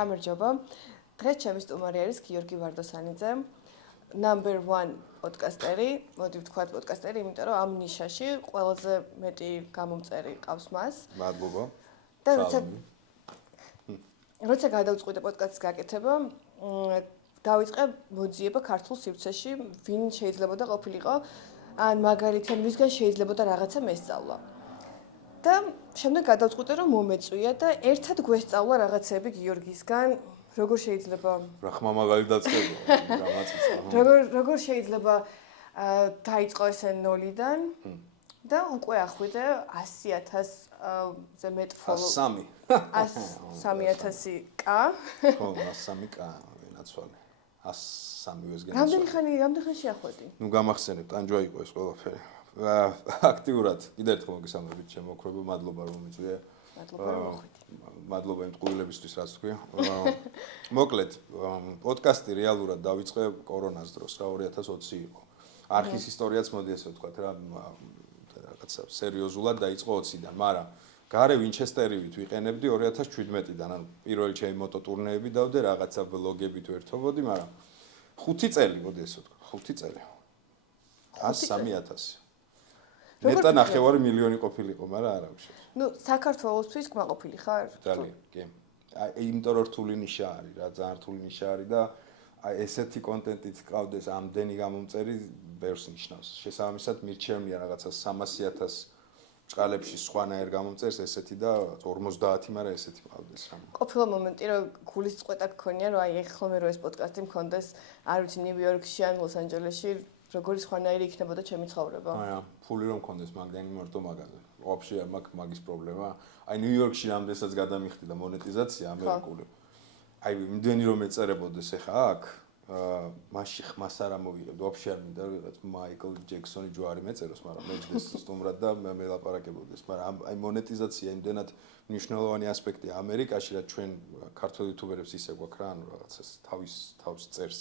გამარჯობა. დღეს ჩემი სტუმარი არის გიორგი ვარდოსანიძე, number 1 პოდკასტერი, მოდი ვთქვათ პოდკასტერი, იმიტომ რომ ამ ნიშაში ყველაზე მეტი გამომწერი ყავს მას. მადლობა. და როცა გადავწყვიტე პოდკასტის გაკეთება, დავიწყე მოძიება ქართულ სივრცეში, ვინ შეიძლება და ყოფილიყო, ან მაგალითად ვისგან შეიძლება და რაღაცა მესწავლა. და შემდეგ გადავწყვიტე რომ მომეწვია და ერთად გვესწავლა რაღაცები გიორგისგან, როგორ შეიძლება რა ხმა მაგალი დაწყება, გამაწიცხა. როგორ შეიძლება დაიწყო ესე ნოლიდან და უკვე ახვიდე 100,000-ზე მეტ follow 103,000 k. ხო, 103 k ვინაცვალე. 103-ის გენაცვალე. რამდენი ხანი შეახვედი? ნუ გამახსენებ, ტანჯვა იყო ეს ყველაფერი. აქტიურად კიდევ ერთხელ მოგესალმებით ჩემო ოქრობილ, მადლობა რომ მიწვია. მადლობა იმ ტყუილებისთვის რაც თქვი. მოკლედ, პოდკასტი რეალურად დავიწყე კორონას დროს, რა 2020 იყო. არქის ისტორიაც მოდი ესე ვთქვათ რა რაღაცა სერიოზულად დაიწყო 20-დან, მაგრამ გარე ვინჩესტერივით ვიყენებდი 2017-დან, ანუ პირველი ჩემი მოტოტურნეები დავდე, რაღაცა ვლოგებით ვერთობოდი, მაგრამ 5 წელი მოდი ესე ვთქვათ, 5 წელი. 103,000. მეტა ნახევარი მილიონი ყოფილიყო, მაგრამ არა უშევ. ნუ საქართველოსთვის კმაყოფილი ხარ? ძალიან, კი. აი, იმიტომ რომ რთული ნიშა არის, რა ძალიან რთული ნიშა არის და აი ესეთი კონტენტით ყავდეს ამდენი გამომწერი ბევრს ნიშნავს. შესაბამისად მირჩევნია რაღაცა 300,000 ჭყალებში სხვანაირ გამომწერს ესეთი და 50, მაგრამ ესეთი ყავდეს რა. ყოფილა მომენტი რომ გულის წყვეტა გქონია რომ აი ეხლა მე რო ეს პოდკასტი მქონდეს, არ ვიცი ნიუ-იორკში ან ლოს-ანჯელესში როგორი სხვანაირი იქნებოდა ჩემი ცხოვრება. აია, ფული რომ მქონდეს მაგდენი მარტო მაგაზე. ვაფშე არ მაქვს მაგის პრობლემა. აი ნიუ-იორკში რამდენსაც გადამიხდი და მონეტიზაცია ამერიკული. აი იმდენი რომ ეწერებოდეს ეხა აქ, მასში ხმას არ ამოვიღებ. ვაფშე არ მინდა რომ ვიღაც მაიკლ ჯექსონი ჯვარი მეწეროს, მაგრამ მე ჯდეს სტუმრად და მე ლაპარაკებოდეს, მაგრამ აი მონეტიზაცია იმდენად მნიშვნელოვანი ასპექტია ამერიკაში, რა ჩვენ ქართულ იუთუბერებს ისე გვაქვს რა, ანუ რაღაცას თავის წერს.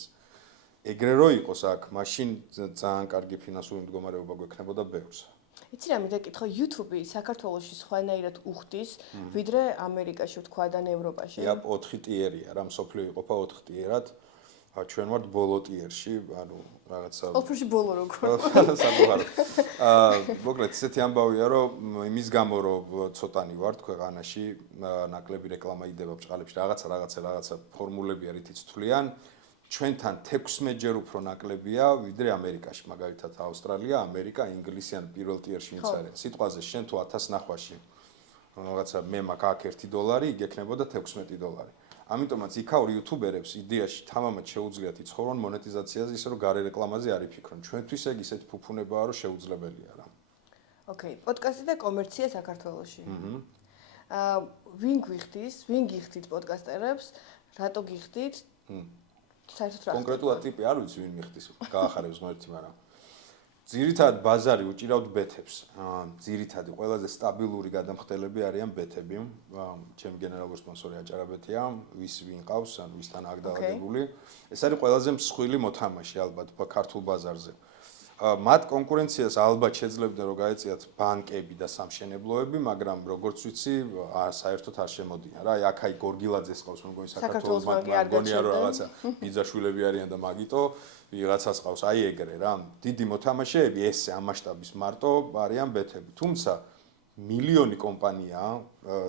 ეგრე რო იყოს აქ, მაშინ ძალიან კარგი ფინანსური მდგომარეობა გვექნებოდა ბევრს. იცი რა მინდა კითხო, YouTube-ი საქართველოში სხვანაირად უხდის, ვიდრე ამერიკაში ვთქვა და ევროპაში. ია 4 ტიერია, რა მსოფლიო იყოფა 4 ტიერად. ჩვენ ვართ ბოლო ტიერში, ანუ რაღაცა ოფერში ბოლო როგორ. საგვარო. მოკლედ ესეთი ამბავია, რომ იმის გამო რომ ცოტანი ვართ ქვეყანაში, ნაკლები რეკლამა იდება ბჭყალებში, რაღაცა ფორმულები არითიც თვლიან. ჩვენთან 16-ჯერ უფრო ნაკლებია ვიდრე ამერიკაში, მაგალითად ავსტრალია, ამერიკა, ინგლისი ან პირველ ტიერში ვინც არის. სიტყვაზე შენ თუ 1000 ნახვაში რაღაცა მე მაქვს აქ $1, იგი ექნებოდა $16. ამიტომაც იქაური იუთუბერებს იდეაში თამამად შეუძლიათ იცხოვრონ მონეტიზაციაზე, ისე რომ გარე რეკლამაზე არ იფიქრონ. ჩვენთვის ეგ ისეთი ფუფუნებაა, რომ შეუძლებელია რა. ოკეი, პოდკასტი და კომერცია საქართველოში. ვინ გიხდით პოდკასტერებს, რატო გიხდით? საერთოდ რა კონკრეტულად ტიპი არ ვიცი ვინ მიხდის, გაახარებს ღმერთი, მაგრამ ძირითადად ბაზარი უჭირავთ ბეთებს. ძირითადი ყველაზე სტაბილური გადამხდელები არიან ბეთები. ჩემი გენერალური სპონსორი აჭარაბეთია, ვინ ყავს, ან ვისთან აქ დაალაგებული. ეს არის ყველაზე მსხვილი მოთამაშე ალბათ ქართულ ბაზარზე. მათ კონკურენციას ალბათ შეძლებდნენ რომ გაეწიათ ბანკები და სამშენებლოები, მაგრამ როგორც ვიცი, საერთოდ არ შემოდიან რა. აი აქ გორგილაძეს ყავს, მგონი საქართველოს მგონია რომ რაღაცა ბიძაშვილები არიან და მაგიტო ვიღაცას ყავს, აი ეგრე რა. დიდი მოთამაშეები ესე ამ მასშტაბის მარტო არიან ბეთები. თუმცა მილიონი კომპანიაა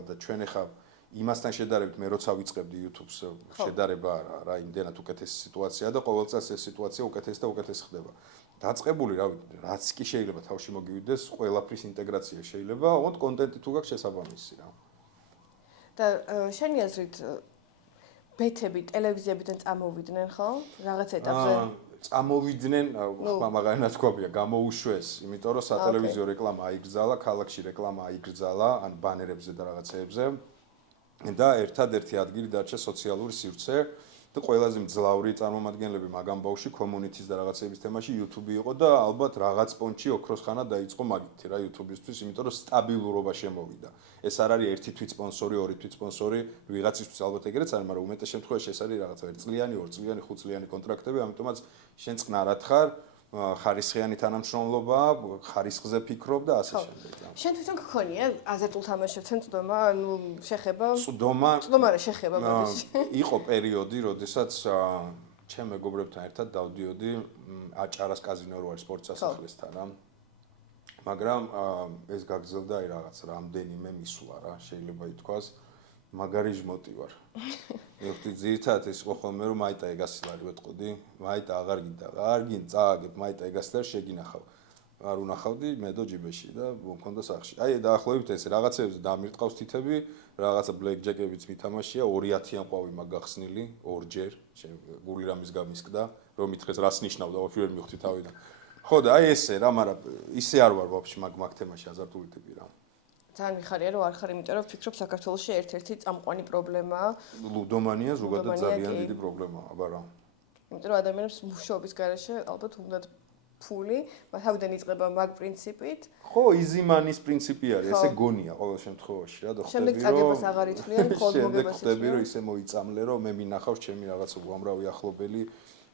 და ჩვენ ახლა იმასთან შედარებით მე როცა ვიწყებდი YouTube-ს შედარება რა, იმდენად უკეთესი სიტუაციაა და ყოველ წელს ეს სიტუაცია უკეთესი და უკეთესი ხდება. დაწყებული რა ვიცი, რაც კი შეიძლება თავში მოგივიდეს, ყველაფრის ინტეგრაცია შეიძლება, ოღონდ კონტენტი თუ გაქვს შესაბამისი რა. და შენი აზრით ბეთები ტელევიზიებიდან წამოვიდნენ, ხო? რაღაც ეტაპზე. წამოვიდნენ, მაგალითად თქვია, გამოუშვეს, იმიტომ რომ სატელევიზიო რეკლამა აიგრძალა, ქალაქში რეკლამა აიგრძალა, ან ბანერებზე და რაღაცეებზე. და ერთადერთი ადგილი დარჩა სოციალური სივრცე. და ყველაზე მძლავრი წარმომადგენლები მაგამ ბავში კომუნიტის და რაღაცების თემაში YouTube იყო და ალბათ რაღაც პონჩი ოქროს ხანა დაიწყო მაგით რა YouTube-ისთვის, იმიტომ რომ სტაბილურობა შემოვიდა. ეს არ არის ერთი თვით სპონსორი, ორი თვით სპონსორი, ვიღაცისთვის ალბათ ეგრეც არის, მაგრამ უმეტეს შემთხვევაში ეს არის რაღაცა 1 წლიანი, 2 წლიანი, 5 წლიანი კონტრაქტები, ამიტომაც შენ წყნარად ხარ ხარისხიანი თანამშრომლობა, ხარისხზე ფიქრობ და ასე შემდეგ. შენ თვითონ გქონია აზარტულ თამაშებთან წვდომა, ანუ შეხება? წვდომა რა შეხება ბოდიში? იყო პერიოდი, როდესაც ჩემ მეგობრებთან ერთად დავდიოდი აჭარას კაზინო რო არის სპორტ სასახლესთან რა. მაგრამ ეს გაგრძელდა აი რაღაც რამდენიმე მისვლა რა, შეიძლება ითქვას. მაგარი ჟმოტი ვარ. მეხუთი ძირითადად ეს იყო ხოლმე რომ მაიტა ეგასილარი ვეტყოდი, მაიტა აღარ გინდა, აღარ გინ წააგებ მაიტა ეგასილარი შეგინახავ. არ უნახავდი მე და ჯიბეში და მომქონდა სახში. აი დაახლოებით ეს რაღაცეებზე დამირტყავს თითები, რაღაცა ბლეკ ჯეკებიც მითამაშია, 2000-იან ყვავი მაგ გახსნილი, ორჯერ, გული რამის გამისკდა, რომ მითხეს რას ნიშნავდა, ვაფშე ვერ მივხვდი თავიდან. ხო და აი ესე რა, მაგრამ ისე არ ვარ ვაფშე მაგ თემაში აზარტული ტიპი რა. ძალიან მიხარია რომ არ ხარ, იმიტომ რომ ვფიქრობ საქართველოში ერთ-ერთი წამყვანი პრობლემაა. ლუდომანია ზოგადად ძალიან დიდი პრობლემაა, აბა რა. იმიტომ რომ ადამიანებს მუშაობის გარეშე ალბათ უნდათ ფული, თავიდან იწყება მაგ პრინციპით. ხო, easy money-ის პრინციპი არის, ესე გონია ყოველ შემთხვევაში რა და შემდეგ წაგებას აღარ ითვლიან, მხოლოდ მოგებას ითვლიან. ხდები რომ ისე მოიწამლე რომ მე მინახავს ჩემი რაღაცა უამრავი ახლობელი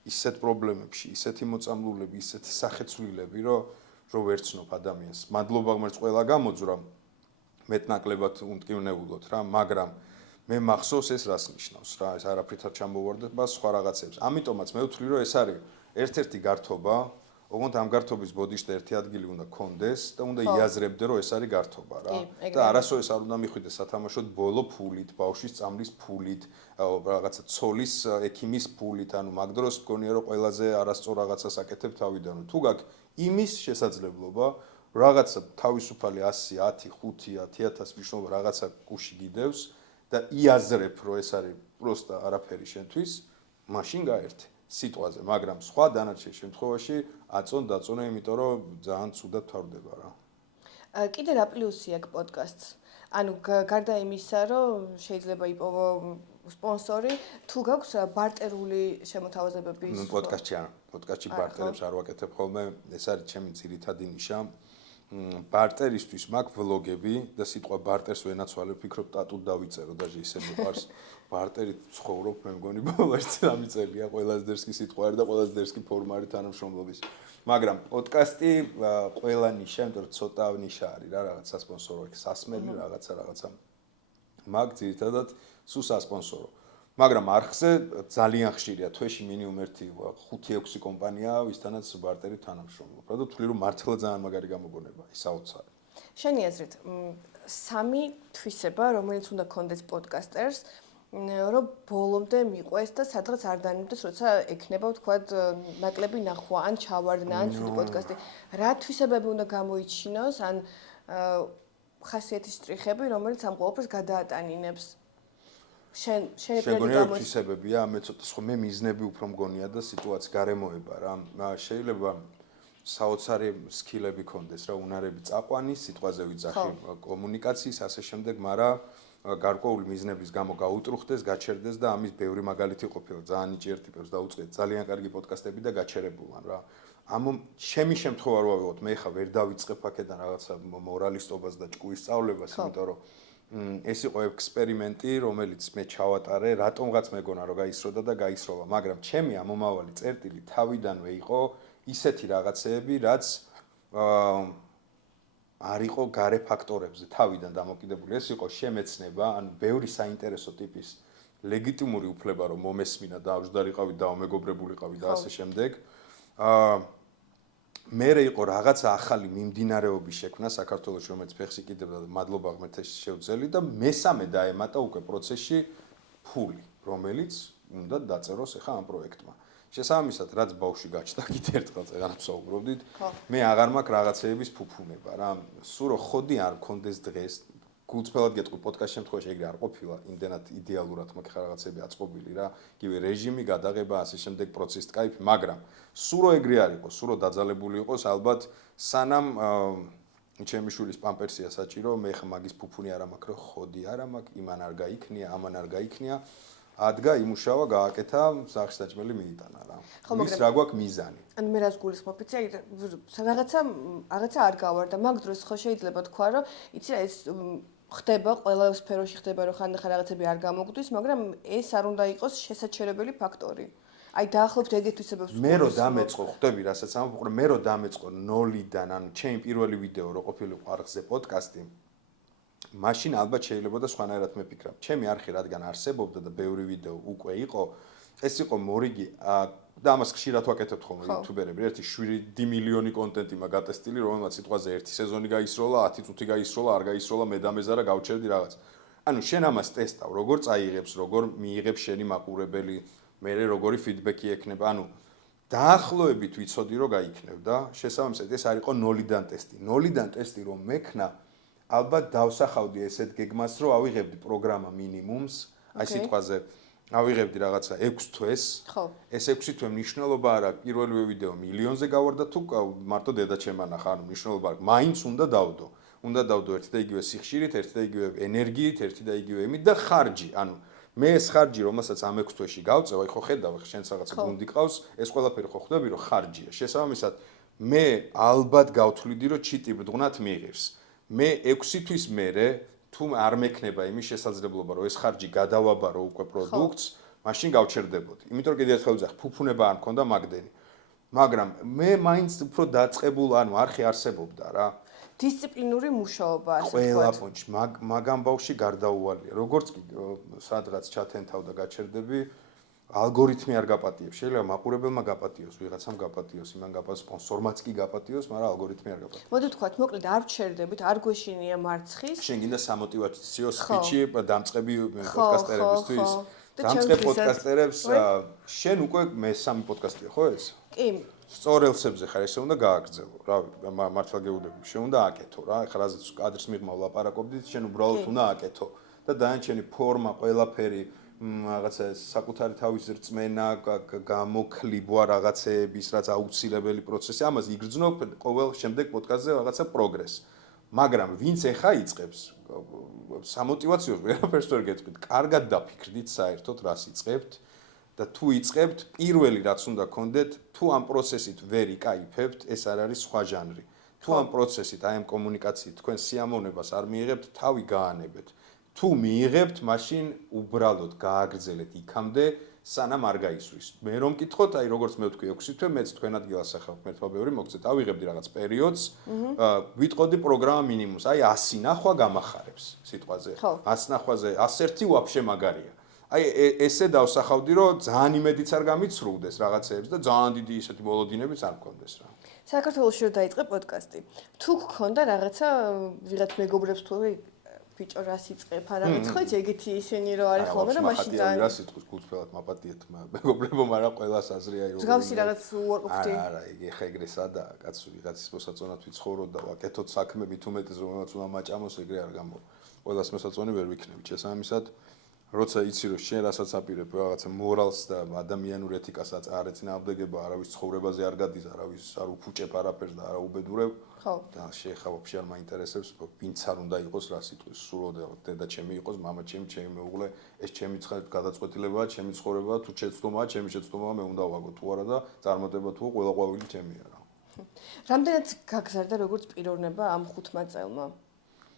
ისეთ პრობლემებში, ისეთი მოწამლულები, ისეთი სახეცვლილები, რომ ვერცნობ ადამიანს. მადლობა ღმერთს ყველა გამოძვრა. მეტნაკლებად უმტკივნეულოთ რა, მაგრამ მე მახსოვს ეს რას ნიშნავს რა, ეს არაფრით არ ჩამოვარდება სხვა რაღაცებს. ამიტომაც მე ვთვლი რომ ეს არის ერთ-ერთი გართობა, ოღონდ ამ გართობის ბოდიშზე ერთი ადგილი უნდა კონდეს და უნდა იაზრებდე რომ ეს არის გართობა რა. და არასოდეს არ უნდა მიხვიდე სათამაშოდ ბოლო ფულით, ბავშვის წამლის ფულით, რაღაცა ცოლის ექიმის ფულით, ანუ მაგ დროს გქონია რომ ყველაზე არასწორ რაღაცას აკეთებ თავიდან. თუ გაქვს იმის შესაძლებლობა რაღაცა თავისუფალი 100, 10, 5, 10,000 მნიშვნელობა რაღაცა კუში გიდევს და იაზრებ რომ ეს არის პროსტა არაფერი შენთვის, მაშინ გაერთე სიტყვაზე, მაგრამ სხვა დანარჩენ შემთხვევაში აწონ, იმიტომ რომ ძალიან ცუდად თავდება რა. კიდე რა პლუსი აქვს პოდკასტს? ანუ გარდა იმისა, რომ შეიძლება იპოვო სპონსორი, თუ გაქვს ბარტერული შემოთავაზებები? პოდკასტში არა, პოდკასტში ბარტერებს არ ვაკეთებ ხოლმე, ეს არის ჩემი ძირითადი ნიშა. ბარტერისთვის მაქვს ვლოგები და სიტყვა ბარტერს ვენაცვალებ, ვფიქრობ ტატუს დავიწერო და ისე მიყვარს. ბარტერით ცხოვრობ, მე მგონი ბოლო ერთი რამე წელია, ყველაზე დერსკი სიტყვა არის და ყველაზე დერსკი ფორმა არის თანამშრომლობის. მაგრამ პოდკასტი ყველა ნიშა, იმიტომ რომ ცოტა ნიშა არის რა, რაღაც სასპონსორო, სასმელი რაღაცა. მაგ ძირითადად სულ სასპონსორო. მაგრამ არხზე ძალიან ხშირია, თვეში მინიმუმ 5-6 კომპანია, ვისთანაც ბარტერი თანამშრომლობ. რა და ვთვლი რომ მართლა ძალიან მაგარი გამოგონება, ის საოცარი. შენი აზრით, სამი თვისება, რომელიც უნდა კონდეს პოდკასტერს, რომ ბოლომდე მიყვეს და სადღაც არ დანებდეს, როცა ექნება თქვა ნაკლები ნახვა, ან ჩავარდნა, ან ცუდი პოდკასტი. რა თვისებები უნდა გამოიჩინოს, ან ხასიათის შტრიხები, რომელიც ამ ყველაფერს გადაატანინებს? შენ თვისებებია, მე ცოტა სხვა მე მიზნები უფრო მგონია და სიტუაცია გარემოება რა. შეიძლება საოცარი სკილები კონდეს რა, უნარები წაყვანი, სიტყვაზე ვიძახი, კომუნიკაციის ასე შემდეგ, მაგრამ გარკვეული მიზნების გამო გაუტრუხდეს, გაჩერდეს და ამის ბევრი მაგალითი ყოფილა. ძალიან ნიჭიერ ტიპებს დაუწყეთ, ძალიან კარგი პოდკასტები და გაჩერებულან რა. ამ ჩემი შემთხვევა რო ავიღოთ, მე ხა ვერ დავიწყებ აქედან რაღაცა მორალისტობას და ჭკუის სწავლებას, იმიტომ რომ ეს იყო ექსპერიმენტი, რომელიც მე ჩავატარე, რატომღაც მეგონა რომ გაისროდა და გაისროლა, მაგრამ ჩემი ამომავალი წერტილი თავიდანვე იყო ისეთი რაღაცეები, რაც არ იყო გარე ფაქტორებზე თავიდან დამოკიდებული. ეს იყო შემეცნება, ან ბევრი საინტერესო ტიპის ლეგიტიმური უფლება რომ მომესმინა და ამჯდარიყავი და ამეგობრებულიყავი და ასე შემდეგ. მერე იყო რაღაცა ახალი მიმდინარეობის შექმნა საქართველოში, რომელიც ფეხს იკიდებდა და მადლობა ღმერთს შევძელი და მესამე დაემატა უკვე პროცესში ფული, რომელიც უნდა დაწეროს ახლა ამ პროექტმა. შესაბამისად, რაც ბავშვი გაჩნდა, კიდე ერთხელ წეგანაც საუბრობდით, მე აღარ მაქვს რაღაცეების ფუფუნება რა. სულ რო ხოდი არ მქონდეს დღეს, გულწრფელად გეტყვი, პოდკასტ შემთხვევაში ეგრე არ ყოფილა, იმდენად იდეალურად მაქვს ხა რაღაცები აწყობილი რა. იგივე რეჟიმი, გადაღება, ასე შემდეგ პროცესი კაიფი, მაგრამ სულ რო ეგრე არ იყოს, სულ რო დაძალებული იყოს, ალბათ სანამ ჩემი შვილის პამპერსია საჭირო, მე ხა მაგის ფუფუნი არ მაქვს, რომ ხოდი არა მაქვს, იმან არ გაიქნია, ამან არ გაიქნია. ადგა იმუშავა, გააკეთა, სახში საჭმელი მიიტანა რა. ის რა გვაქვს მიზანი. ან მე რას გულისხმობ, იცი, რაღაცა არ გავარდა. მაგ დროს ხო შეიძლება თქვა, რომ იცი რა ეს ხდება, ყველა სფეროში ხდება, რომ ხანდახან რაღაცები არ გამოგვდის, მაგრამ ეს არ უნდა იყოს შესაჩერებელი ფაქტორი. აი დაახლოებით ეგეთ თვისებებს მე რო დამეწყო, ხვდები, რასაც ამბობ, მე რო დამეწყო 0-დან, ანუ ჩემი პირველი ვიდეო რო ყოფილიყო არხზე პოდკასტი, მაშინ ალბათ შეიძლება და სხვანაირად მეფიქრა. ჩემი არხი რადგან არსებობდა და ბევრი ვიდეო უკვე იყო, ეს იყო მორიგი და ამას ხშირად ვაკეთებთ ხოლმე იუთუბერები, ერთი 7 მილიონი კონტენტი მაგ გატესტილი, რომელმაც სიტყვაზე ერთი სეზონი გაისროლა, 10 წუთი გაისროლა, არ გაისროლა, მე დამეზარა, გავჩერდი რაღაც. ანუ შენ ამას ტესტავ, როგორ წაიღებს, როგორ მიიღებს შენი მაყურებელი, მე როგორი ფიდბექი ექნება, ანუ დაახლოებით ვიცოდი რომ გაიქნევ და შესაბამისად ეს არ იყო 0-დან ტესტი. 0-დან ტესტი რომ მექნა, ალბათ დავსახავდი ესეთ გეგმას, რომ ავიღებდი პროგრამა მინიმუმს, აი სიტყვაზე ავიღებდი რაღაცა 6 თვეს. ხო. ეს 6 თვე მნიშვნელობა არა, პირველივე ვიდეო მილიონზე გავარდა თუ მარტო დედა ჩემანახა, ანუ მნიშვნელობა არა, მაინც უნდა დავდო. უნდა დავდო ერთი და იგივე სიხშირით, ერთი და იგივე ენერგიით, ერთი და იგივე იმით და ხარჯი, ანუ მე ეს ხარჯი, რომელსაც ამ 6 თვეში გავწევ, აი ხო ხედავ, შენც რაღაცა გუნდი ყავს, ეს ყველაფერი ხო ხვდები, რომ ხარჯია. შესაბამისად, მე ალბათ გავთვლიდი, რომ ჩიტი ბდღნათ მიიღებს. მე 6 თვის მერე თუ არ მექნება იმის შესაძლებლობა, რომ ეს ხარჯი გადავაბარო უკვე პროდუქტს, მაშინ გავჩერდებოდი. იმიტომ რომ კიდევ ერთხელ ვიძახ, ფუფუნება არ მქონდა მაგდენი. მაგრამ მე მაინც უფრო დაწყებულ, ანუ არხი არსებობდა რა. დისციპლინური მუშაობა, ასე ყველა პონჩი, მაგ ამბავში გარდაუვალია. როგორც კი სადღაც ჩათენთავ და გაჩერდები, ალგორითმი არ გაპატიებს. შეიძლება მაყურებელმა გაპატიოს, ვიღაცამ გაპატიოს, იმან გაპატიოს, სპონსორმაც კი გაპატიოს, მაგრამ ალგორითმი არ გაპატიოს. მოდი ვთქვათ, მოკლედ არ ვჩერდებით, არ გვეშინია მარცხის. შენ გინდა სამოტივაციო სპიჩი დამწყები პოდკასტერებისთვის. დამწყებ პოდკასტერებს, შენ უკვე მე-3 პოდკასტია, ხო ეს? კი. სწორელსებზე ხარ, ესე უნდა გააგრძელო. რავი, მართლა გეუბნები, შენ უნდა აკეთო რა. ეხლა რაზეც კადრს მიღმა ვლაპარაკობდით, შენ უბრალოდ უნდა აკეთო და დანარჩენი ფორმა, ყველაფერი, რაღაცა საკუთარი თავის რწმენა, გამოკლიბვა რაღაცეების, რაც აუცილებელი პროცესი, ამას იგრძნო ყოველ შემდეგ პოდკასტზე რაღაცა პროგრესი. მაგრამ ვინც ეხა იწყებს, სამოტივაციო ვერაფერს ვერ გეტყვით, კარგად დაფიქრდით საერთოდ რას იწყებთ და თუ იწყებთ, პირველი რაც უნდა გქონდეთ, თუ ამ პროცესით ვერ იკაიფებთ, ეს არ არის სხვა ჟანრი. თუ ამ პროცესით, აი ამ კომუნიკაციით თქვენ სიამოვნებას არ მიიღებთ, თავი გაანებეთ. თუ მიიღებთ, მაშინ უბრალოდ გააგრძელეთ იქამდე, სანამ არ გაისვრის. მე რომ მკითხოთ, აი როგორც მე ვთქვი 6 თვე, მეც თქვენ ადგილას ახავთ მერტვა ბევრი მოგწეთ, ავიღებდი რაღაც პერიოდს, ვიტყოდი პროგრამა მინიმუმს, აი 100 ნახვა გამახარებს სიტყვაზე. 100 ნახვაზე 101 ვაფშე მაგარია. აი ესე დავსახავდი, რომ ძალიან იმედიც არ გამიცრუდეს რაღაცეებს და ძალიან დიდი ისეთი ბოლოდინებიც არ მქონდეს რა. საქართველოში რო დაიწყე პოდკასტი. თუ გქონდა რაღაცა ვიღაც მეგობრებს თუ ბიჭო რას იწყებ არა მითხოთ ეგეთი ისინი რო არის ხოლმე და მაშინ ძალიან რას იტყვის გულწრფელად მაპატიეთ მეგობრებო, მაგრამ ყველას აზრი აი მსგავსი რაღაც უარყოფდი. არა, ეხა ეგრე სადაა, კაცო ვიღაცის მოსაწონად ვიცხოვროთ და ვაკეთოთ საქმები თუ მეტის რომელსაც უნდა მაჭამოს, ეგრე არ გამო. ყველას მოსაწონი ვერ ვიქნებით. შესაბამისად როცა იცი რომ შენ რასაც აპირებ რაღაცა მორალს და ადამიანურ ეთიკასაც არ ეწინააღმდეგება, არავის ცხოვრებაზე არ გადის, არავის არ უფუჭებ არაფერს და არა უბედურებ. ხო. და შეეხა ვაფშე არ მაინტერესებს, ვინც არ უნდა იყოს, რას იტყვის, სულ დედა ჩემი იყოს, მამა ჩემი, ჩემი მეუღლე, ეს ჩემი გადაწყვეტილებაა, ჩემი ცხოვრებაა, თუ შეცდომაა, ჩემი შეცდომაა, მე უნდა ვაგო თუ არა და წარმატება თუ ყველა ყვავილი ჩემია რა. რამდენად გაგზარდა როგორც პიროვნება ამ 5 წელმა?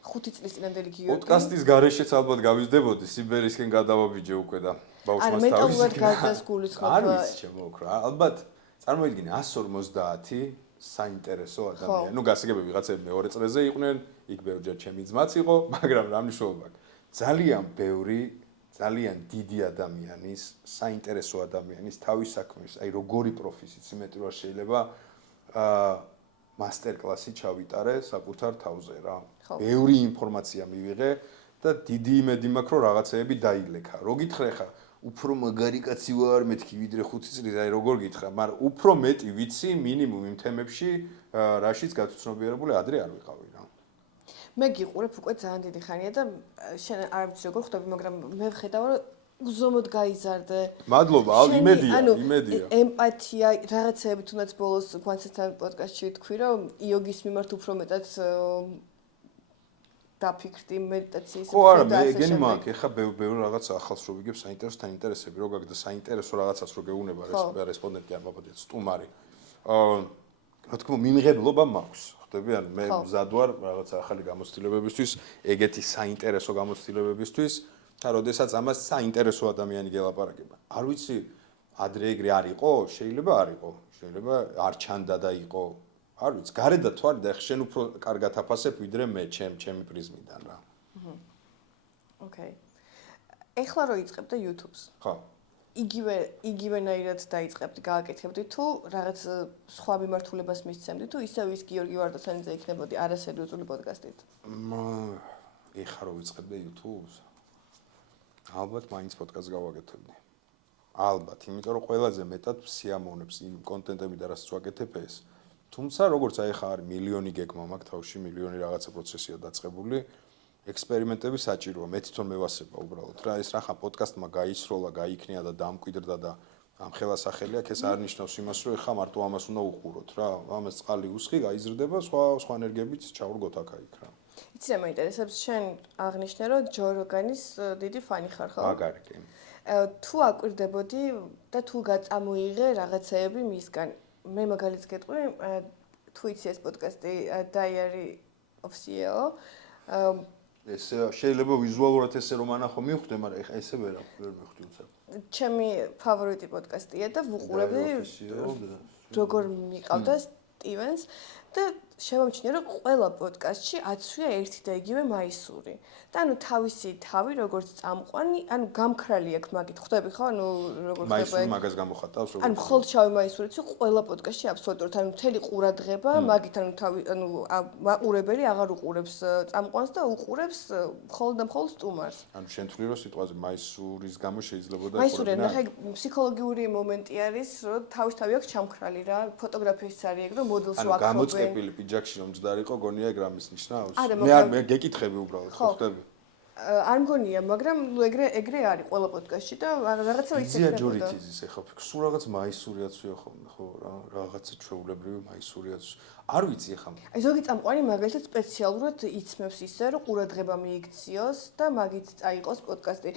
5 წლის წინანდელი გიორგი. პოდკასტის გარეშეც ალბათ გავიზრდებოდი, სიბერისკენ გადავაბიჯე უკვე და ბავშვს თავის. მენტალურად გაზდას გულისხმობა. არ ვიცი ჩემო ოქრა. ალბათ წარმოიდგინე 150 საინტერესო ადამიანი. ნუ გასაგებია ვიღაცები მეორე წრეზე იყვნენ, იქ ბევრჯერ ჩემი ძმაც იყო, მაგრამ რა მნიშვნელობა აქვს? ძალიან ბევრი, ძალიან დიდი ადამიანის, საინტერესო ადამიანის თავის საქმის, აი როგორი პროფესიით იმედი რომ შეიძლება მასტერკლასი ჩავიტარე საკუთარ თავზე რა. ბევრი ინფორმაცია მივიღე და დიდი იმედი მაქვს რომ რაღაცეები დაილექა. რო გითხრე ხა, უფრო მაგარი კაცი ვარ მეთქი ვიდრე 5 წლის, აი როგორ გითხრა, მაგრამ უფრო მეტი ვიცი მინიმუმ იმ თემებში, რაშიც გათვითცნობიერებული ადრე არ ვიყავი რა. მე გიყურებ უკვე ძალიან დიდი ხანია და შენ არ ვიცი როგორ ხვდები, მაგრამ მე ვხედავ რომ უზომოდ გაიზარდე. მადლობა, იმედია. ემპათია, რაღაცეები თუნდაც ბოლოს გვანცესთან პოდკასტში თქვი, რომ იოგის მიმართ უფრო მეტად დაფიქრდი მედიტაციის. ხო არა, მე ეგენი მაქვს, ეხა ბევრი რაღაც ახალს რო ვიგებ საინტერესო თანაინტერესები, რო გაგდა საინტერესო რაღაცას რო გეუნება რესპონდენტი არ მოგდეთ, სტუმარი. რა თქმა უნდა, მიმღებლობა მაქვს. ხვდები, ანუ მე მზად ვარ რაღაც ახალი გამოცდილებებისთვის, ეგეთი საინტერესო გამოცდილებებისთვის. და როდესაც ამას საინტერესო ადამიანი გელაპარაკება. არ ვიცი, ადრე ეგრე არ იყო, შეიძლება არ იყო, შეიძლება არ ჩანდა და იყო. არ ვიცი, გარედან თუ არის და შენ უფრო კარგად აფასებ ვიდრე მე ჩემი პრიზმიდან რა. ოკეი. ეხლა რო იწყებდა YouTube-ს. ხო. იგივენაირად დაიწყებდი, გააკეთებდი თუ რაღაც სხვა მიმართულებას მისცემდი თუ ისევ ის გიორგი ვარდასანიძე იქნებოდი არასერიოზული პოდკასტით. ეხლა რო ვიწყებდი YouTube-ს. ალბათ მაინც პოდკასტს გავაკეთებდი. ალბათ, იმიტომ რომ ყველაზე მეტად სიამოვნებს იმ კონტენტები და რაც ვაკეთებ ეს. თუმცა როგორც აი ხა არის მილიონი გეგმა მაქვს თავში, მილიონი რაღაცა პროცესია დაწყებული. ექსპერიმენტები საჭიროა, მე თვითონ მევასება უბრალოდ რა ეს რახან პოდკასტმა გაისროლა, გაიქნია და დამკვიდრდა და ამ ხელასახელი აქ ეს არ ნიშნავს იმას, რომ ეხა მარტო ამას უნდა უყუროთ რა. ამას წყალი უსხი, გაიზრდება, სხვა ენერგიებით ჩავრგოთ აქ რა. იცი რა მაინტერესებს, შენ აღნიშნე რომ ჯო როგანის დიდი ფანი ხარ ხო? მაგარი კი. თუ აკვირდებოდი და თუ გაწამოიღე რაღაცეები მისგან, მე მაგალითს გეტყვი, თუ იცი ეს პოდკასტი Diary of CEO, ეს შეიძლება ვიზუალურად ესე რომ ანახო მივხვდე, მაგრამ ეხა ესე ვერ მივხვდი უცებ. ჩემი ფავორიტი პოდკასტია და ვუყურებდი როგორ მიყავდა სტივენს და შემომჩნია რომ ყველა პოდკასტში აცვია ერთი და იგივე მაისური. და ანუ თავისი თავი როგორც წამყვანი, ანუ გამქრალი აქვს მაგით. ხვდები ხო? ანუ როგორ ხდება? მაისური მაგას გამოხატავს როგორ. ანუ მხოლოდ შავი მაისურიც ყველა პოდკასტში აბსოლუტურად, ანუ მთელი ყურადღება მაგით, ანუ თავი, ანუ მაყურებელი აღარ უყურებს წამყვანს და უყურებს მხოლოდ და მხოლოდ სტუმარს. ანუ შენ თვლი რომ სიტყვაზე მაისურის გამო შეიძლება და მაისური, ნახე, ფსიქოლოგიური მომენტი არის, რომ თავი აქვს ჩამქრალი რა, ფოტოგრაფიის არის ეგ, რომ მოდელს ანუ ვაქცობენ. გამოწყებილი პიჯაკში რომ მჯდარიყო, გონია ეგ რამის ნიშნავს? არა, მე გეკითხები უბრალოდ, ხო ხდები? არ მგონია, მაგრამ ნუ ეგრე არის ყველა პოდკასტში და რაღაცა ისე იზია ჯორითიზის ეხა სულ რაღაც მაისურიაცია ხოლმე, ხო რა, რაღაცა ჩვეულებრივი მაისურიაც. არ ვიცი ეხა. აი ზოგი წამყვანი მაგალითად სპეციალურად იცმევს ისე, რომ ყურადღება მიიქციოს და მაგით წაიყოს პოდკასტი,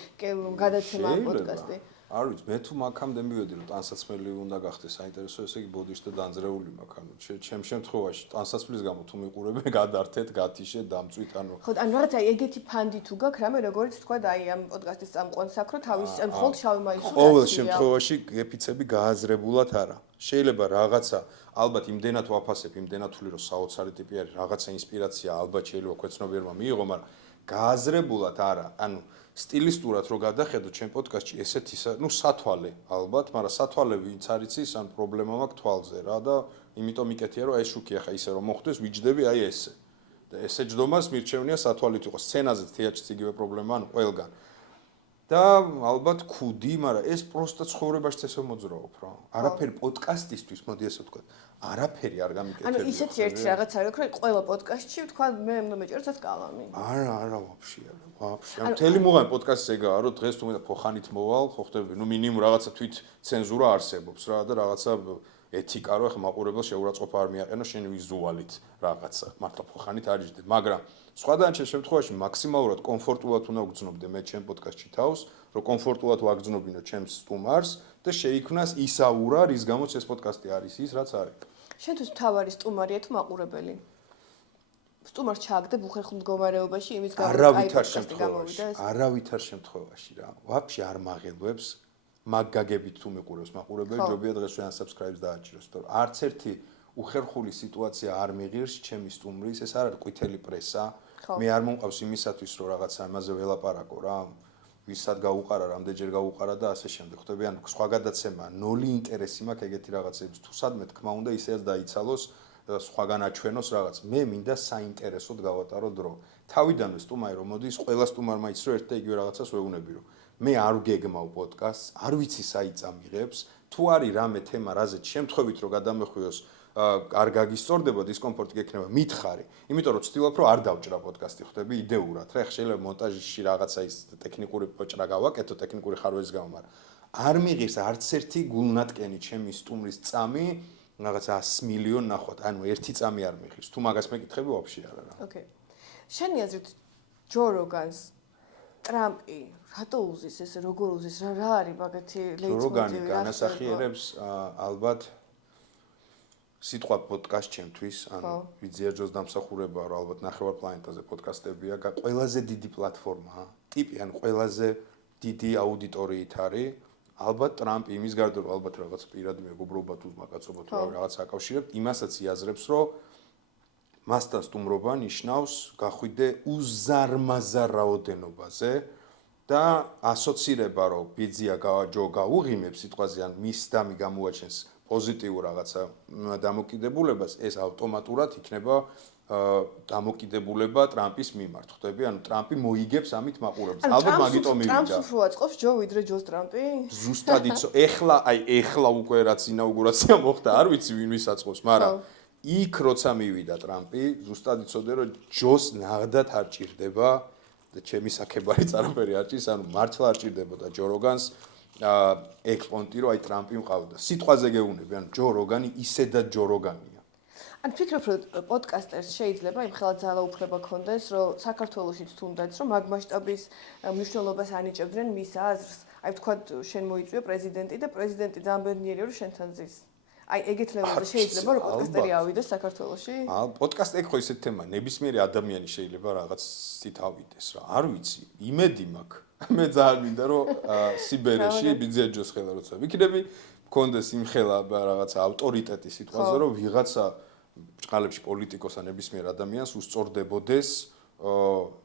გადაცემა პოდკასტი. არ ვიცი, მე თუ მაგამდე მივედი რომ ტანსაცმელი უნდა გახდეს საინტერესო, ესე იგი ბოდიში და დანძრეული მაქვს. ანუ ჩემ შემთხვევაში ტანსაცმლის გამო თუ მიყურებ, გადართეთ, გათიშე, დამწვით, ანუ ხო, ანუ რაღაცა ეგეთი ფანდი თუ გაქვს, რამე როგორც თქვა და აი ამ პოდკასტის წამყვანს აქ რომ თავის ან მხოლოდ შავი მაისური ყოველ შემთხვევაში გეფიცები გააზრებულად არა. შეიძლება რაღაცა ალბათ იმდენად ვაფასებ, იმდენად თვლი რომ საოცარი ტიპი არის, რაღაცა ინსპირაცია ალბათ შეიძლება ქვეცნობიერმა მიიღო, მაგრამ გააზრებულად არა. ანუ სტილისტურად რო გადახედო ჩემ პოდკასტში ესეთი სათვალე ალბათ, მაგრამ სათვალე ვინც არის ის ან პრობლემა მაქვს თვალზე რა და იმიტომ მიკეთია რომ აი შუქი ახლა ისე რომ მოხდეს ვიჯდები აი ესე. და ესე ჯდომას მირჩევნია სათვალით იყოს. სცენაზეც თეატრშიც იგივე პრობლემა ან ყველგან. და ალბათ ქუდი, მაგრამ ეს პროსტა ცხოვრებაშიც ესე მოძრაობ რა. არაფერი პოდკასტისთვის, მოდი ესე ვთქვა. არაფერი არ გამიკეთებია. ანუ ისეთი ერთი რაღაც არის, რომ ყველა პოდკასტში ვთქვა მე უნდა მეჭერსაც კალამი. არა, ვაფშე არა. ვაფშე. ან მთელი მოგან პოდკასტს ეგაა, რომ დღეს თუ მე ფოხანით მოვალ, ხო ხდები, ნუ მინიმუმ რაღაცა თვით ცენზურა არსებობს რა და რაღაცა ეთიკა რო ახლა მაყურებელს შეურაცხყოფა არ მიაყენო შენი ვიზუალით რაღაცა. მართლა ფოხანით არ იჯდე, მაგრამ სხვადასხვა შემთხვევაში მაქსიმალურად კომფორტულად უნდა ვგრძნობდე მე ჩემ პოდკასტში თავს, რომ კომფორტულად ვაგრძნობინო ჩემს სტუმარს და შეიქმნას ის აურა, რის გამოც ეს პოდკასტი არის ის, რაც არის. შენთვის მთავარი სტუმარია თუ მაყურებელი? სტუმარს ჩააგდებ უხერხულ მდგომარეობაში იმის გამო რომ აი პოდკასტი გამოვიდეს? არავითარ შემთხვევაში რა. ვაფშე არ მაღელვებს მაგ გაგებით თუ მიყურებს მაყურებელი, ჯობია დღესვე ან subscribe-ს დააჭიროს, თორე არც ერთი უხერხული სიტუაცია არ მიღირს ჩემი სტუმრის, ეს არ არის ყვითელი პრესა. მე არ მომყავს იმისათვის რომ რაღაცა ამაზე ველაპარაკო რა. ვისაც გაუყარა, რამდენჯერ გაუყარა და ასე შემდეგ. ხვდები, ანუ სხვა გადაცემა, ნოლი ინტერესი მაქვს ეგეთი რაღაცების. თუ სადმე თქმა უნდა ისეაც დაიცალოს, სხვაგან აჩვენოს რაღაც. მე მინდა საინტერესოდ გავატარო დრო. თავიდანვე სტუმარი რომ მოდის, ყველა სტუმარმა იცის რომ ერთ და იგივე რაღაცას ვეუბნები რომ მე არ ვგეგმავ პოდკასტს, არ ვიცი საით წამიღებს, თუ არის რამე თემა, რაზეც შემთხვევით რომ გადამეხვიოს არ გაგისწორდება დისკომფორტი გექნება, მითხარი. იმიტომ რომ ვცდილობ რომ არ დავჭრა პოდკასტი, ხვდები, იდეურად. რა ეხლა შეიძლება მონტაჟში რაღაცა ის ტექნიკური პოჭრა გავაკეთო, ტექნიკური ხარვერის გამო, მაგრამ არ მიღირს არც ერთი გულნატკენი ჩემი სტუმრის წამი, რაღაცა 100 მილიონ ნახვად, ანუ ერთი წამი არ მიღირს. თუ მაგას მეკითხები ვაფშე არა რა. ოკეი. შენი აზრით ჯო როგანს ტრამპი რატო უზის ეს როგორ უზის რა არის მაგათი ლეიტმოტივი? ჯო როგანი განასახიერებს ალბათ სიტყვა პოდკასტ ჩემთვის, ანუ ვიძია ჯოს დამსახურება, რომ ალბათ ნახევარ პლანეტაზე პოდკასტებია, ყველაზე დიდი პლატფორმაა, ტიპი, ანუ ყველაზე დიდი აუდიტორიით არის, ალბათ ტრამპი იმის გარდა რომ ალბათ რაღაც პირადი მეგობრობა თუ მაკაცობა თუ რაღაც აკავშირებთ, იმასაც იაზრებს, რომ მასთან სტუმრობა ნიშნავს გახვიდე უზარმაზარ რაოდენობაზე და ასოცირება რომ ბიძია ჯო გაუღიმებს სიტყვაზე ან მის დამი გამოაჩენს პოზიტიურ რაღაცა დამოკიდებულებას, ეს ავტომატურად იქნება დამოკიდებულება ტრამპის მიმართ. ხვდები? ანუ ტრამპი მოიგებს ამით მაყურებს. ალბათ მაგიტომ მივიდა. ტრამპს უფრო აწყობს ჯო ვიდრე ჯოს ტრამპი? ზუსტად იცო. ეხლა უკვე რაც ინაუგურაცია მოხდა, არ ვიცი ვინ ვისაწყობს, მაგრამ იქ როცა მივიდა ტრამპი, ზუსტად იცოდე რომ ჯოს ნაღდად არ ჭირდება და ჩემი საქებარი წარაფერი არ ჭირს, ანუ მართლა არ ჭირდებოდა ჯო როგანს ეგ პონტი რომ აი ტრამპი მყავდა. სიტყვაზე გეუბნები, ანუ ჯო როგანი ისედაც ჯო როგანია. ან ფიქრობ რომ პოდკასტერს შეიძლება იმხელა ძალაუფლება ქონდეს, რომ საქართველოშიც თუნდაც რომ მაგ მასშტაბის მნიშვნელობას ანიჭებდნენ მის აზრს. აი ვთქვათ, შენ მოიწვია პრეზიდენტი და პრეზიდენტი ძალიან ბედნიერია რომ შენთან ზის. აი ეგეთ ლეველზე შეიძლება რომ პოდკასტერი ავიდეს საქართველოში? პოდკასტი ეგ ხო ისეთ თემა, ნებისმიერი ადამიანი შეიძლება რაღაც ცით ავიდეს რა. არ ვიცი, იმედი მაქვს. მე ძალიან მინდა რომ სიბერეში ბიძია ჯოს ხელა როცა ვიქნები, მქონდეს იმხელა რაღაც ავტორიტეტი სიტყვაზე, რომ ვიღაცა ბჭყალებში პოლიტიკოსა ნებისმიერ ადამიანს უსწორდებოდეს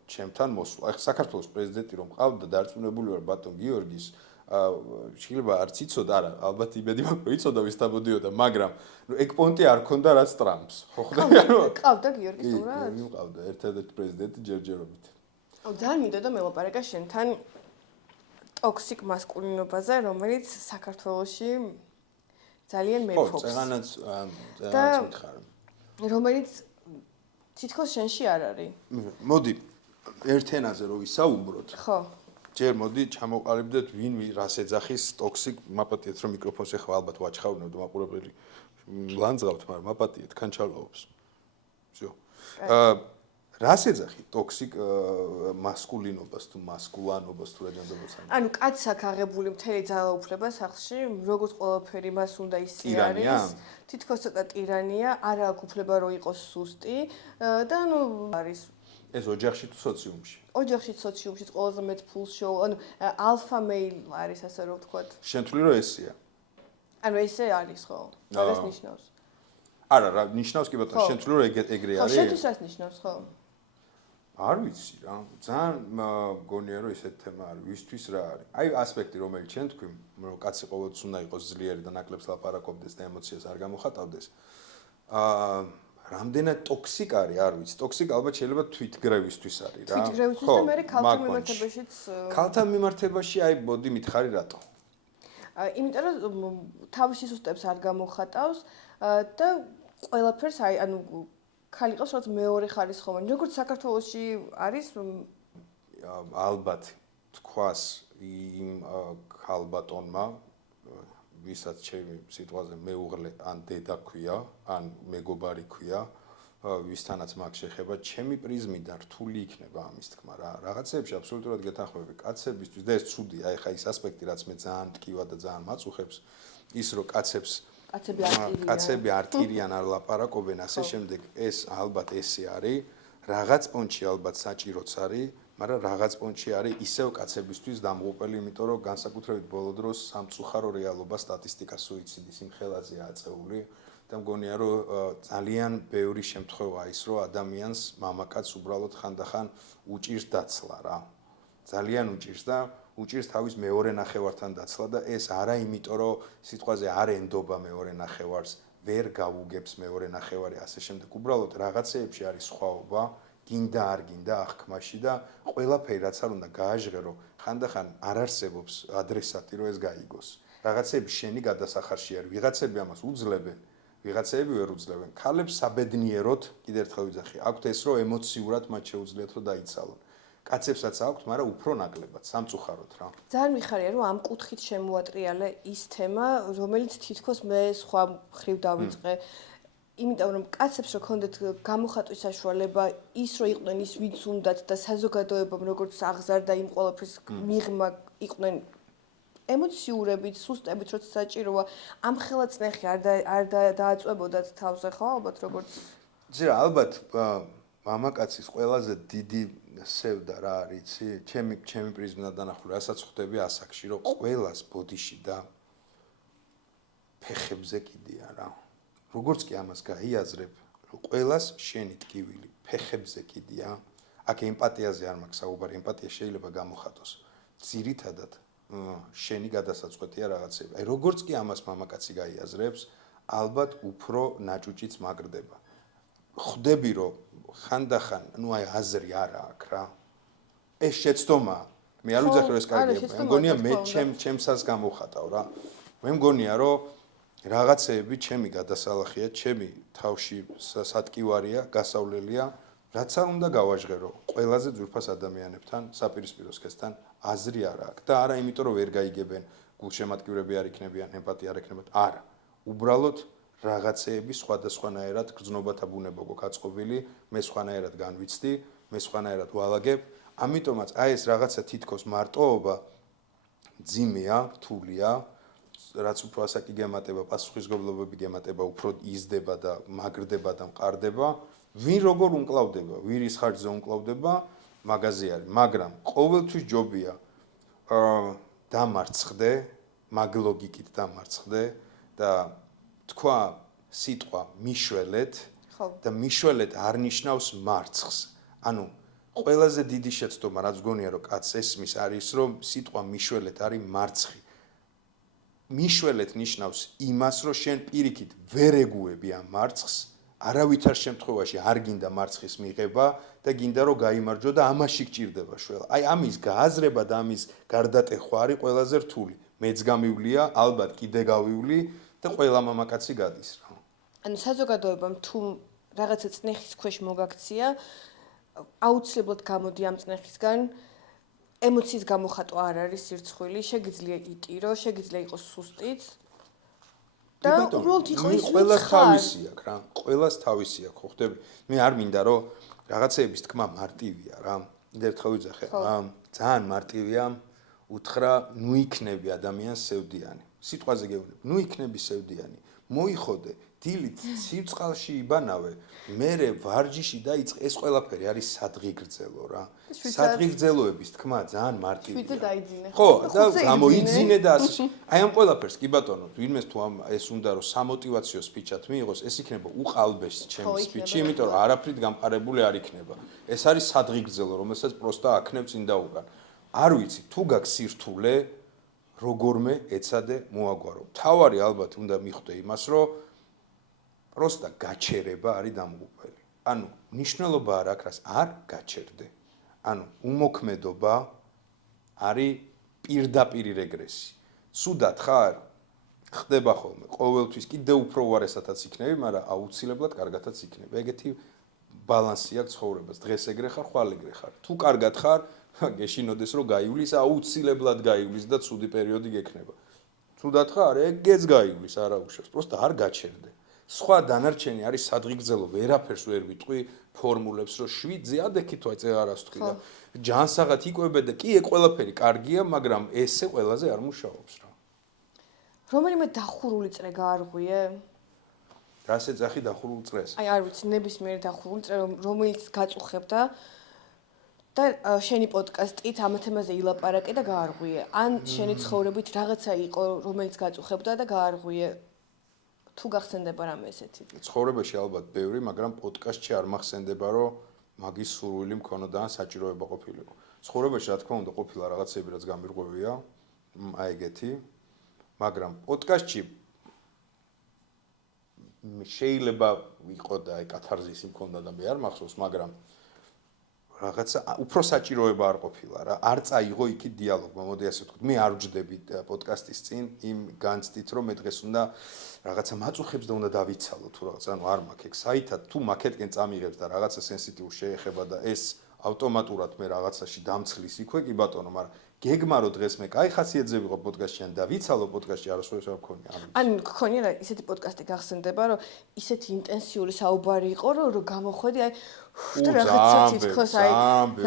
ჩემთან მოსვლა. ახლა საქართველოს პრეზიდენტი რომ ყავდა დარწმუნებული ვარ ბატონ გიორგის შეიძლება არც იცოდა, არა, ალბათ იმედი მაქვს, იცოდა ვის თამოდიოდა, მაგრამ ეგ პონტი არ ქონდა რაც ტრამპს. ხო ხვდები? ანუ ყავდა გიორგის თურმე? კი, ყავდა ერთადერთი პრეზიდენტი ჯერჯერობით. ძალიან მინდოდა მელაპარაკა შენთან ტოქსიკ მასკულინობაზე, რომელიც საქართველოში ძალიან მეფობს. ხო, წეგანაც მითხარ. რომელიც თითქოს შენში არ არის. მოდი, ერთ ენაზე რო ვისაუბროთ. ხო. ჯერ მოდი ჩამოყალიბდეთ ვინ რას ეძახის ტოქსიკ, მაპატიეთ რომ მიკროფონს ეხლა ალბათ ვაჩხავნებ და მაყურებელი ლანძღავთ, მაგრამ მაპატიეთ, ქანჩალაობს. всё. რას ეძახი ტოქსიკ მასკულინობას თუ მასკულანობას თუ რაჯანდაბას? ანუ კაცს აქვს აღებული მთელი ძალაუფლება სახლში, როგორც ყველაფერი მას უნდა ისე არის. თითქოს ცოტა ტირანია, არ აქვს უფლება რომ იყოს სუსტი და ანუ არის ეს ოჯახში თუ სოციუმში? ოჯახში, სოციუმში ყველაზე მეტ ფულს შოუ, ანუ ალფა მეილ არის ასე რომ ვთქვათ. შენ თვლი რომ ესეა? ანუ ესე არის ხო? ეს ნიშნავს. არა, რა ნიშნავს კი ბატონო, შენ თვლი რომ ეგრე ხო, არის? შენთვის რას ნიშნავს ხო? არ ვიცი რა, ძალიან მგონია რომ ესეთ თემა არის, ვისთვის რა არის. აი ასპექტი რომელიც შენ თქვი, რომ კაცი ყოველთვის უნდა იყოს ძლიერი და ნაკლებს ლაპარაკობდეს და ემოციას არ გამოხატავდეს. რამდენად ტოქსიკ არის, არ ვიცი. ტოქსიკ ალბათ შეიძლება თვითგრევისთვის არის რა. თვითგრევისთვის და მე ქალთან მიმართებაშიც ქალთან მიმართებაში აი ბოდი მითხარი რატო? იმიტომ რომ თავის სისტემს არ გამოხატავს და ყველაფერს აი ანუ ხალი ყავს რაც მეორე ხარისხოვანი. როგორც საქართველოში არის ალბათ თქვას იმ ქალბატონმა ვისაც ჩემი სიტყვაზე მეუღლე ან დედა ქვია, ან მეგობარი ქვია, ვისთანაც მაგ შეხება, ჩემი პრიზმიდან რთული იქნება ამის თქმა რა. რაღაცეებში აბსოლუტურად გეთანხმები. კაცებისთვის და ეს ცუდია, აი ხა ის ასპექტი რაც მე ძალიან მткиვა და ძალიან მაწუხებს, ის რომ კაცები არ ტირიან, არ ლაპარაკობენ, ასე შემდეგ, ეს ალბათ ესე არის, რაღაც პონჩი ალბათ საჭიროც არის, მაგრამ რაღაც პონჩი არის ისევ კაცებისთვის დამღუპელი, იმიტომ რომ განსაკუთრებით ბოლო დროს სამწუხარო რეალობა სტატისტიკა სუიციდის იმ ხელაზეა აწეული და მგონია რომ ძალიან ბევრი შემთხვევაა ის, რომ ადამიანს მამაკაც უბრალოდ ხანდახან უჭირს დაცლა რა. ძალიან უჭირს და უჭირს თავის მეორე ნახევართან დაცლა და ეს არა იმიტომ რომ სიტყვაზე არ ენდობა მეორე ნახევარს, ვერ გაუგებს მეორე ნახევარი ასე შემდეგ. უბრალოდ რაღაცეებში არის სხვაობა, გინდა არ გინდა აღქმაში და ყველაფერი რაც არ უნდა გააჟღერო, ხანდახან არ არსებობს ადრესატი რომ ეს გაიგოს. რაღაცეები შენი გადასახარში არის, ვიღაცები ამას უძლებენ, ვიღაცეები ვერ უძლებენ. ქალებს საბედნიეროდ, კიდევ ერთხელ ვიძახი, აქვთ ეს რომ ემოციურად მათ შეუძლიათ რომ დაიცალონ. კაცებსაც აქვთ, მაგრამ უფრო ნაკლებად, სამწუხაროდ რა. ძალიან მიხარია რომ ამ კუთხით შემოატრიალე ის თემა, რომელიც თითქოს მე სხვა მხრივ დავიწყე. იმიტომ რომ კაცებს რო ქონდეთ გამოხატვის საშუალება, ის რო იყვნენ ის ვინც უნდათ და საზოგადოებამ როგორც აღზარდა იმ ყველაფრის მიღმა იყვნენ ემოციურებით, სუსტებით, როცა საჭიროა, ამ ხელაწნეხი არ დააწვებოდათ თავზე ხო, ალბათ როგორც ზირა ალბათ მამაკაცის ყველაზე დიდი სევდა რა არის, იცი? ჩემი პრიზმიდან დანახული, რასაც ხვდები ასაკში, რომ ყველას ბოდიში და ფეხებზე კიდია რა. როგორც კი ამას გაიაზრებ, რომ ყველას შენი ტკივილი ფეხებზე კიდია, აქ ემპათიაზე არ მაქვს საუბარი, ემპათია შეიძლება გამოხატოს. ძირითადად შენი გადასაწყვეტია რაღაცები. აი როგორც კი ამას მამაკაცი გაიაზრებს, ალბათ უფრო ნაჭუჭიც მაგრდება. ხვდები რომ ხანდახან, აი აზრი არა აქვს რა. ეს შეცდომაა. მე არ ვიძახი რომ ეს კარგია, მე მგონია მე ჩემსას გამოვხატავ რა. მე მგონია რომ რაღაცეები ჩემი გადასალახია, ჩემი თავში სატკივარია, გასავლელია, რაც არ უნდა გავაჟღერო ყველაზე ძვირფას ადამიანებთან, საპირისპირო სქესთან აზრი არა აქვს და არა იმიტომ რომ ვერ გაიგებენ, გულშემატკივრები არ იქნებიან, ემპათია არ ექნებათ, არა. უბრალოდ რაღაცეები სხვადასხვანაირად გრძნობათა ბუნება გვაქვს აწყობილი, მე სხვანაირად განვიცდი, მე სხვანაირად ვალაგებ, ამიტომაც აი ეს რაღაცა თითქოს მარტოობა ძიმეა, რთულია, რაც უფრო ასაკი გემატება, პასუხისმგებლობები გემატება, უფრო იზრდება და მაგრდება და მყარდება, ვინ როგორ უმკლავდება, ვირის ხარჯზე უმკლავდება, მაგაზე არის, მაგრამ ყოველთვის ჯობია დამარცხდე, მაგ ლოგიკით დამარცხდე და თქვა სიტყვა მიშველეთ და მიშველეთ არ ნიშნავს მარცხს. ანუ ყველაზე დიდი შეცდომა რაც გონია რომ კაცს ესმის არის რომ სიტყვა მიშველეთ არის მარცხი. მიშველეთ ნიშნავს იმას რომ შენ პირიქით ვერ ეგუები ამ მარცხს, არავითარ შემთხვევაში არ გინდა მარცხის მიღება და გინდა რომ გაიმარჯვო და ამაში გჭირდება შველა. აი ამის გააზრება და ამის გარდატეხვა არის ყველაზე რთული. მეც გამივლია, ალბათ კიდე გავივლი და ყველა მამაკაცი გადის რა. ანუ საზოგადოებამ თუ რაღაცა წნეხის ქვეშ მოგაქცია, აუცილებლად გამოდი ამ წნეხისგან, ემოციის გამოხატვა არ არის სირცხვილი, შეგიძლია იტირო, შეგიძლია იყოს სუსტიც. და უბრალოდ იყო ის ყველას თავისი აქვს რა, ყველას თავისი აქვს, ხო ხდები? მე არ მინდა რომ რაღაცეების თქმა მარტივია რა. ერთხელ ვიძახე, ძალიან მარტივია უთხრა, ნუ იქნები ადამიანს სევდიანი. სიტყვაზე გეუბნები, ნუ იქნები სევდიანი. მოიხოდე, დილით ცივწყალში იბანავე, მერე ვარჯიში დაიწყე, ეს ყველაფერი არის სადღიგრძელო რა. სადღიგრძელოების თქმა ძალიან მარტივია. ხო, და გამოიძინე და ასე. აი ამ ყველაფერს კი ბატონო, ვინმეს თუ ეს უნდა რომ სამოტივაციო სპიჩად მიიღოს, ეს იქნება უყალბეს ჩემი სპიჩი, იმიტომ რომ არაფრით გამყარებული არ იქნება. ეს არის სადღიგრძელო, რომელსაც პროსტა აქნებ წინ და უკან. არ ვიცი, თუ გაქვს სირთულე, როგორმე ეცადე მოაგვარო. თავარი ალბათ უნდა მიხვდე იმას, რომ პროსტა გაჩერება არის დამღუპველი. ანუ ნიშნულობა არ აქვს, რას არ გაჩერდე. ანუ უმოქმედობა არის პირდაპირი რეგრესი. სუდად ხარ? ხდება ხოლმე. ყოველთვის კიდე უფრო უარესათაც იქნები, მაგრამ აუცილებლად კარგათაც იქნები. ეგეთი ბალანსი აქვს ცხოვრებას. დღეს ეგრე ხარ, ხვალ ეგრე ხარ. თუ კარგად ხარ, გეშინოდეს რომ გაივლის, აუცილებლად გაივლის და ცუდი პერიოდი გექნება. ცუდად ხარ, ეგეც გაივლის, არა უშავს. პროსტა არ გაჩერდე. სხვა დანარჩენი არის სადღიგრძელო, ვერაფერს ვერ ვიტყვი ფორმულებს, რომ 7-ზე ადექით ვაიწე არას თქვი და ჯანსაღად იკვებე და კი ეგ ყველაფერი კარგია, მაგრამ ესე ყველაზე არ მუშაობს რა. რომელიმე დახურული წრე გაარღვიე? რას ეძახი დახურულ წრეს? აი არ ვიცი, ნებისმიერი დახურული წრე, რომელიც გაწუხებდა და შენი პოდკასტით ამ თემაზე ილაპარაკე და გაარღვიე. ან შენი ცხოვრებით რაღაცა იყო, რომელიც გაწუხებდა და გაარღვიე. თუ გახსენდება რამე ესეთი? ცხოვრებაში ალბათ ბევრი, მაგრამ პოდკასტში არ მახსენდება, რომ მაგის სურვილი მქონოდა ან საჭიროება ყოფილიყო. ცხოვრებაში რა თქმა უნდა ყოფილა რაღაცები, რაც გამირღვევია, აი ეგეთი, მაგრამ პოდკასტში შეიძლება იყო და აი კათარზისი მქონდა და მე არ მახსოვს, მაგრამ რაღაცა უფრო საჭიროება არ ყოფილა რა. არ წაიღო იქით დიალოგმა, მოდი ასე ვთქვით. მე არ ვჯდები პოდკასტის წინ იმ განცდით, რომ მე დღეს უნდა რაღაცა მაწუხებს და უნდა დავიცალო თუ რაღაც, ანუ არ მაქვს ეგ საითად, თუ მაკეთკენ წამიღებს და რაღაცა სენსიტიურ შეეხება და ეს ავტომატურად მე რაღაცაში დამცლის იქვე, კი ბატონო, მაგრამ გეგმა რომ დღეს მე კაი ხასიათზე ვიყო პოდკასტში ან დავიცალო პოდკასტში არასოდეს არ მქონია. ან გქონია რა ისეთი პოდკასტი გახსენდება, რომ ისეთი ინტენსიური საუბარი იყო, რომ გამოხვედი აი და რაღაცა თითქოს აი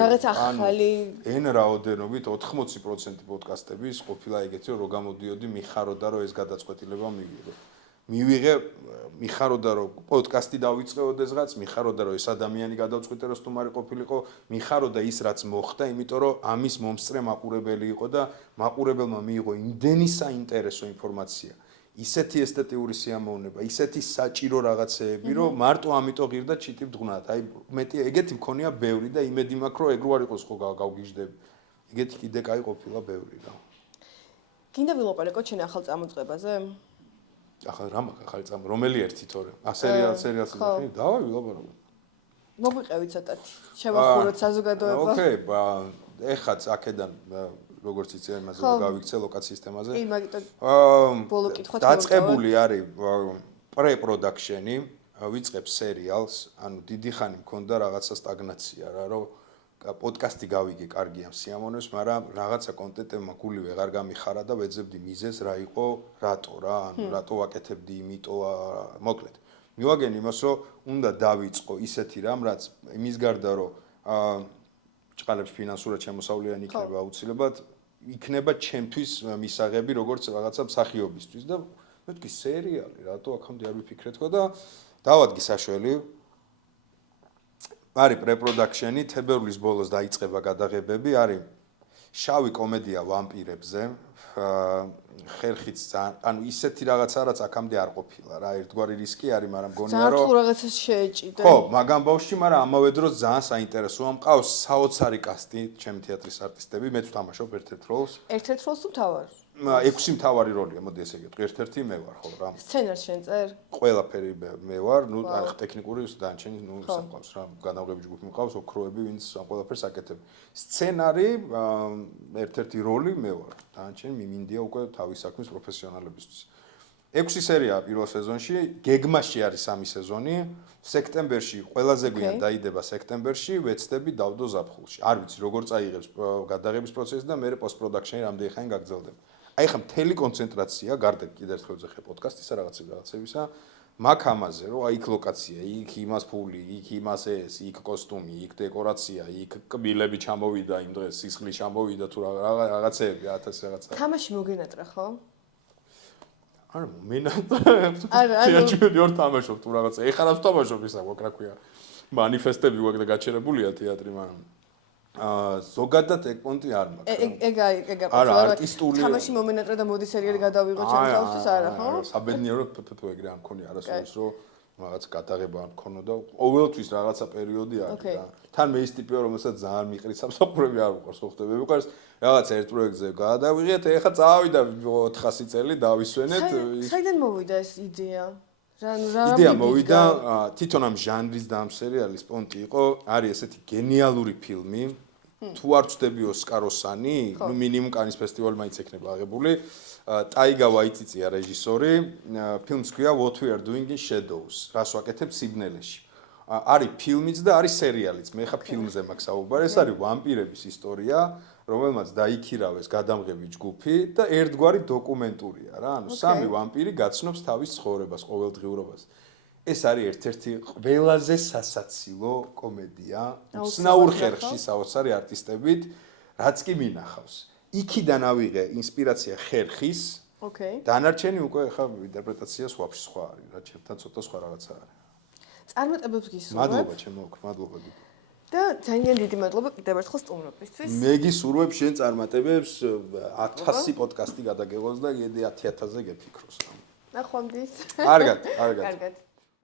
რაღაც ახალი εν რაოდენობით 80% პოდკასტების ყოფილა ეგეთი, რომ გამოდიოდი მიხაროდა რომ ეს გადაწყვეტილება მივიღო. მივიღე მიხაროდა რომ პოდკასტი დავიწყე ოდესღაც, მიხაროდა რომ ეს ადამიანი გადავწყვიტე რომ სტუმარი ყოფილიყო, მიხაროდა ის რაც მოხდა, იმიტომ რომ ამის მომსწრე მაყურებელი იყო და მაყურებელმა მიიღო იმდენი საინტერესო ინფორმაცია, ისეთი ესთეტიური სიამოვნება, ისეთი საჭირო რაღაცეები, რომ მარტო ამიტომ ღირდა ჩიტი ვდგნათ. აი მეტი ეგეთი მქონია ბევრი და იმედი მაქვს რომ ეგ რო არ იყოს ხო გავგიჟდები. ეგეთი კიდე კაი ყოფილა ბევრი რა. გინდა ვილაპარაკოთ შენ ახალ წამოწყებაზე? ახლა რა მაქვს ახალი წამ რომელი ერთი თორე? სერიალს ვიხდი? დავай ვილაპარაკოთ. მოგვიყევი ცოტათი. შევახუროთ საზოგადოება. ოკეი, ეხაც აქედან როგორც იცი იმაზე გავიქცე ლოკაციის თემაზე. კი, მაგიტომ ბოლო კითხვაც დაწყებული არის პრე-პროდაქშენი, ვიწყებს სერიალს, ანუ დიდი ხანი მქონდა რაღაცა სტაგნაცია რა, რომ პოდკასტი გავიგე კარგი ამ სიამოვნებს, მაგრამ რაღაცა კონტენტებმა გული ვეღარ გამიხარა და ვეძებდი მიზეზს რა იყო, რატო რა, ანუ რატო ვაკეთებდი იმიტომ, მოკლედ. მივაგენ იმას, რომ უნდა დავიწყო ისეთი რამ, რაც იმის გარდა რომ ჭყალებს ფინანსურად შემოსავლიანი იქნება აუცილებლად, იქნება ჩემთვის მისაღები როგორც რაღაცა მსახიობისთვის და მეთქი სერიალი, რატო აქამდე არ ვიფიქრე თქო და დავადგი საშველი არის პრე-პროდაქშენი, თებერვლის ბოლოს დაიწყება გადაღებები, არის შავი კომედია ვამპირებზე, ხერხიც ანუ ისეთი რაღაცა რაც აქამდე არ ყოფილა რა, ერთგვარი რისკი არის, მაგრამ მგონია რომ ზართულ რაღაცას შეეჭიდე. ხო, მაგამ ბავშვი, მაგრამ ამავე დროს ძალიან საინტერესოა, მყავს საოცარი კასტი, ჩემი თეატრის არტისტები, მეც ვთამაშობ ერთ-ერთ როლს. ერთ-ერთ როლს თუ მთავარ? 6 მთავარი როლია, მოდი ესე გეტყვი, ერთ-ერთი მე ვარ, ხო რა. სცენარს შენ წერ? ყველაფერი მე ვარ, ნუ აი ტექნიკური დანარჩენი, ნუ ისე მყავს რა, განაღები ჯგუფი მყავს, ოქროები, ვინც ამ ყველაფერს აკეთებ. სცენარი ერთ-ერთი როლი მე ვარ. დანარჩენი მიმინდია უკვე თავის საქმის პროფესიონალებისთვის. 6 სერიაა პირველ სეზონში, გეგმაში არის 3 სეზონი. სექტემბერში ყველაზე გვიან დაიდება სექტემბერში, ვეცდები დავდო ზაფხულში. არ ვიცი როგორ წაიღებს გადაღების პროცესი და მე პოსტ-პროდაქშენი რამდენი ხანი გაგრძელდება. აი ხა მთელი კონცენტრაცია, გარდა კიდევ ერთხელ ვეძახე პოდკასტისა რაღაცებისა, მაგ ამაზე, რომ აი იქ ლოკაცია, იქ იმას ფული, იქ იმას ეს, იქ კოსტუმი, იქ დეკორაცია, იქ კბილები ჩამოვიდა იმ დღეს, სისხლი ჩამოვიდა თუ რაღაცეები, 1000 რაღაცა. თამაში მოგენატრა ხო? არა, მენა ორ თამაშობ თუ რაღაცა. ეხლა რა ვთამაშობ ისა, რა ქვია. მანიფესტები გვაქვს და გაჩერებულია თეატრი, მაგრამ ზოგადად ეგ პონტი არ მაქვს. ეგ არა, არტისტული. თამაში მომენატრა და მოდი სერიალი გადავიღო ჩემს თავისთვის არა ხო? საბედნიეროდ ეგრე არ მქონია არასოდეს რომ რაღაც გადაღება არ მქონოდა. ყოველთვის რაღაცა პერიოდი არის და თან მე ის ტიპია რომელსაც ძალიან მიყრით სამსახურები არ უყურს, ხო ხდება. მიყვარს რაღაცა ერთ პროექტზე გადავიღეთ, ეხლა წავიდა 400 წელი დავისვენეთ. საიდან მოვიდა ეს იდეა? იდეა მოვიდა თვითონ ამ ჟანრის და ამ სერიალის პონტი იყო, არის ესეთი გენიალური ფილმი. თუ არ ვწდები ოსკაროსანი, ნუ მინიმუმ კანის ფესტივალი მაინც ექნება აღებული. ტაიგა ვაიტიტია რეჟისორი, ფილმს ქვია What We Are Doing in Shadows, რას ვაკეთებ სიბნელეში. არის ფილმიც და არის სერიალიც. მე ხა ფილმზე მაქვს საუბარი, ეს არის ვამპირების ისტორია, რომელმაც დაიქირავეს გადამღები ჯგუფი და ერთგვარი დოკუმენტურია რა. ანუ სამი ვამპირი გაცნობს თავის ცხოვრებას, ყოველდღიურობას. ეს არის ერთ-ერთი ყველაზე სასაცილო კომედია, უცნაურ ხერხში საოცარი არტისტებით, რაც კი მინახავს. იქიდან ავიღე ინსპირაცია ხერხის. დანარჩენი უკვე ხა ინტერპრეტაციას ვაფშე სხვა არის, რა ჩემთან ცოტა სხვა რაღაცა არის. წარმატებებს გისურვებ. მადლობა ჩემო, მადლობა. და ძალიან დიდი მადლობა კიდევ ერთხელ სტუმრობისთვის. მე გისურვებ შენ წარმატებებს 1000 პოდკასტი გადაგეღოს და კიდე 10000-ზე გეფიქროს. ნახვამდის. კარგად.